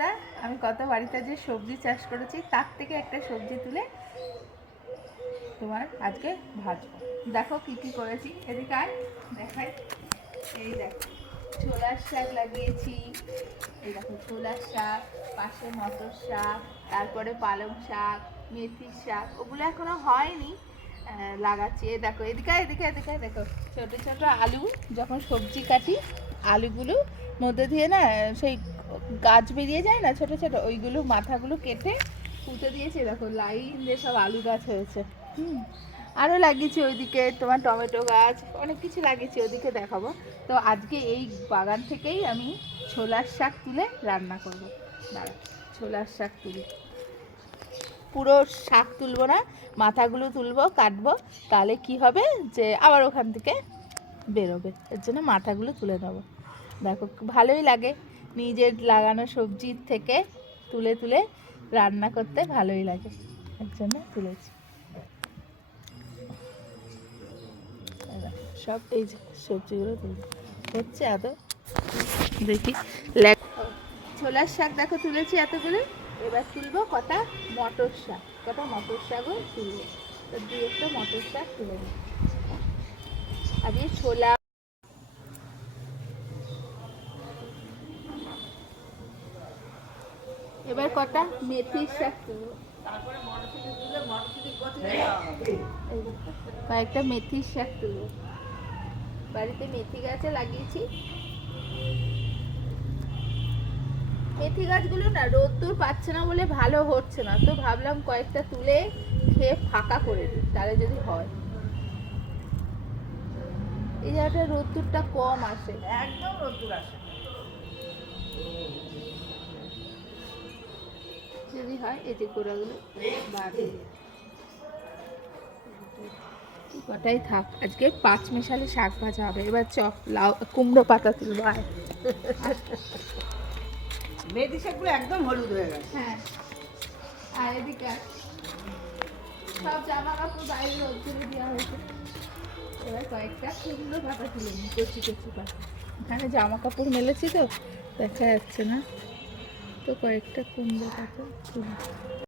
বন্ধুরা, আমি কত বাড়িতে যে সবজি চাষ করেছি তার থেকে একটা সবজি তুলে তোমার আজকে ভাজবো। দেখো কি কি করেছি, এদিকে আয় দেখাই। এই দেখো ছোলার শাক লাগিয়েছি, এই দেখো ছোলার শাক, পাশে মটর শাক, তারপরে পালং শাক, মেথির শাক, ওগুলো এখনো হয়নি, লাগাচ্ছি। এই দেখো এদিকে এদিকে এদিকে দেখো ছোট ছোট আলু, যখন সবজি কাটি আলুগুলো মধ্যে দিয়ে না সেই গাছ বেরিয়ে যায় না ছোট ছোট, ওইগুলো মাথাগুলো কেটে পুঁতে দিয়েছি। দেখো লাইন দিয়ে সব আলু গাছ হয়েছে। আরও লাগিয়েছি ওইদিকে তোমার টমেটো গাছ, অনেক কিছু লাগিয়েছি, ওইদিকে দেখাবো। তো আজকে এই বাগান থেকেই আমি ছোলার শাক তুলে রান্না করবো। দাঁড়া, ছোলার শাক তুলি, পুরো শাক তুলবো না, মাথাগুলো তুলবো, কাটবো, তাহলে কি হবে যে আবার ওখান থেকে বেরোবে, এর জন্য মাথাগুলো তুলে নেবো। দেখো ভালোই লাগে, নিজের লাগানো সবজির থেকে তুলে তুলে রান্না করতে ভালোই লাগে, এর জন্য তুলেছি। সব এই যে সবজিগুলো তুলে হচ্ছে আদৌ দেখি। ছোলার শাক দেখো তুলেছি এতগুলো, এবার তুলবো কটা মটর শাক, কটা মটর শাকও তুলবো। তো দুই একটা মটর শাক তুলে নিই আগে। ছোলা, এবার কটা মেথির শাক তুলবো, কয়েকটা মেথির শাক তুলবো, বাড়িতে মেথি গাছে লাগিয়েছি। মেথি গাছগুলো না রোদ্দুর পাচ্ছে না বলে ভালো হচ্ছে না, তো ভাবলাম কয়েকটা তুলে খেয়ে ফাঁকা করে দিই, তাহলে যদি হয়। এই জায়গাটা রোদ্দুরটা কম আসে, একদম রোদ্দুর আসে, যদি হয় এই যে গোড়াগুলো বাড়ে। কটাই থাক, আজকে 5 মেশালে শাক ভাজা হবে। এবার চপ লাউ কুমড়ো পাতা তুলবো। আয় মেথি শাকগুলো একদম হলুদ হয়ে গেছে। হ্যাঁ, আর এদিকে সব জামা কাপড় বাইরে রোদ্দুরে দেওয়া হয়েছে। এবার কয়েকটা কুমড়ো পাতা তুলে নিই, কচি কচি পাতা। এখানে জামা কাপড় মেলেছি তো দেখা যাচ্ছে না, তো কয়েকটা কুমড়ো পাতা তুলে